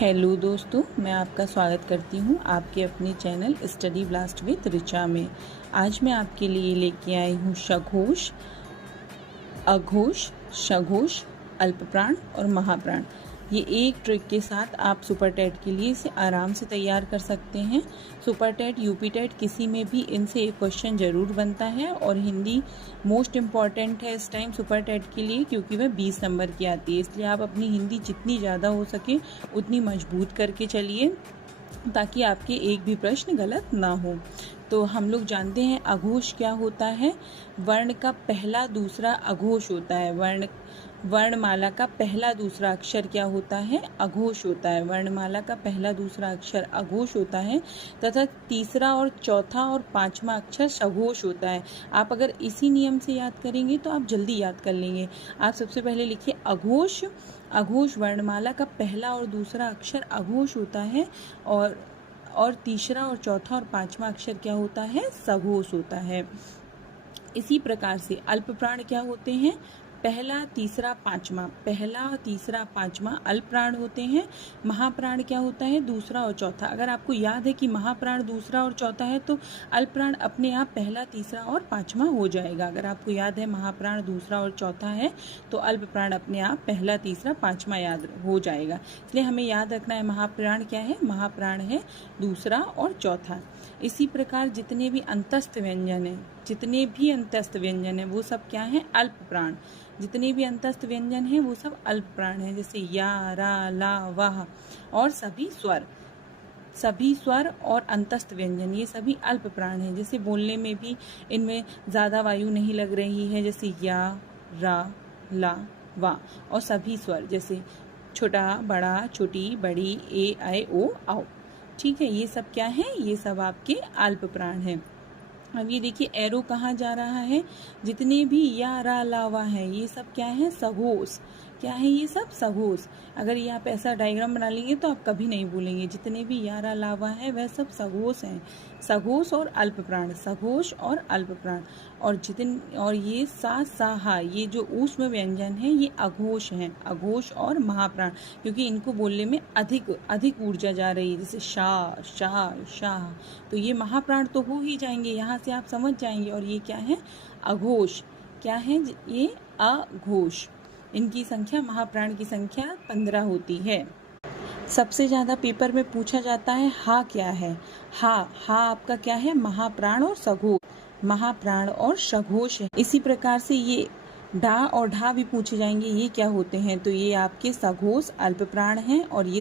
Hello दोस्तों, मैं आपका स्वागत करती हूँ आपके अपने channel study blast with Richa में। आज मैं आपके लिए लेके आई हूँ सघोष, अघोष, सघोष, अल्पप्राण और महाप्राण। ये एक ट्रिक के साथ आप सुपर टेट के लिए इसे आराम से तैयार कर सकते हैं। सुपर टेट, यूपी टेट किसी में भी इनसे एक क्वेश्चन ज़रूर बनता है और हिंदी मोस्ट इम्पॉर्टेंट है इस टाइम सुपर टेट के लिए, क्योंकि वह 20 नंबर की आती है। इसलिए आप अपनी हिंदी जितनी ज़्यादा हो सके उतनी मजबूत करके चलिए ताकि आपके एक भी प्रश्न गलत ना हो। तो हम लोग जानते हैं अघोष क्या होता है। वर्ण का पहला दूसरा अघोष होता है। वर्णमाला का पहला दूसरा अक्षर क्या होता है? अघोष होता है। वर्णमाला का पहला दूसरा अक्षर अघोष होता है तथा तीसरा और चौथा और पांचवा अक्षर सघोष होता है। आप अगर इसी नियम से याद करेंगे तो आप जल्दी याद कर लेंगे। आप सबसे पहले लिखिए अघोष। अघोष वर्णमाला का पहला और दूसरा अक्षर अघोष होता है और तीसरा और चौथा और पांचवा अक्षर क्या होता है? सघोष होता है। इसी प्रकार से अल्पप्राण क्या होते हैं? पहला, तीसरा, पांचवा, पहला, तीसरा, पांचवा अल्पप्राण होते हैं। महाप्राण क्या होता है? दूसरा और चौथा। अगर आपको याद है कि महाप्राण दूसरा और चौथा है तो अल्पप्राण अपने आप पहला, तीसरा और पांचवा हो जाएगा। अगर आपको याद है महाप्राण दूसरा और चौथा है तो अल्पप्राण अपने आप पहला, तीसरा, पांचवा याद हो जाएगा। इसलिए हमें याद रखना है महाप्राण क्या है? महाप्राण है दूसरा और चौथा। इसी प्रकार जितने भी अंतस्थ व्यंजन है वो सब क्या है? अल्पप्राण। जितने भी अंतस्थ व्यंजन हैं वो सब अल्पप्राण हैं, जैसे या, रा, ला, वाह और सभी स्वर और अंतस्थ व्यंजन ये सभी अल्पप्राण हैं। जैसे बोलने में भी इनमें ज़्यादा वायु नहीं लग रही है, जैसे या, रा, ला, वा और सभी स्वर जैसे छोटा, बड़ा, छोटी, बड़ी, ए, ऐ, ओ, औ। ठीक है, ये सब क्या है? ये सब आपके अल्पप्राण हैं। अब ये देखिए एरो कहाँ जा रहा है? जितने भी या, रा, ला, वा है ये सब क्या है? सघोष। क्या है ये सब? सघोष। अगर ये आप ऐसा डायग्राम बना लेंगे तो आप कभी नहीं भूलेंगे। जितने भी या, रा, ला, वा है वह सब सघोष हैं। सघोष और अल्पप्राण, सघोष और अल्पप्राण। और ये सा, सा, हा ये जो ऊष्म व्यंजन है ये अघोष हैं। अघोष और महाप्राण, क्योंकि इनको बोलने में अधिक ऊर्जा जा रही है, जैसे शाह, शाह, शाह। तो ये महाप्राण तो हो ही जाएंगे, यहाँ से आप समझ जाएंगे। और ये क्या है? अघोष। क्या है ये? अघोष। इनकी संख्या, महाप्राण की संख्या 15 होती है। सबसे ज़्यादा पेपर में पूछा जाता है हा क्या है? हा आपका क्या है? महाप्राण और सघोष। महाप्राण और सघोष है। इसी प्रकार से ये ढा और ढा भी पूछे जाएंगे, ये क्या होते हैं? तो ये आपके सघोष अल्पप्राण हैं और ये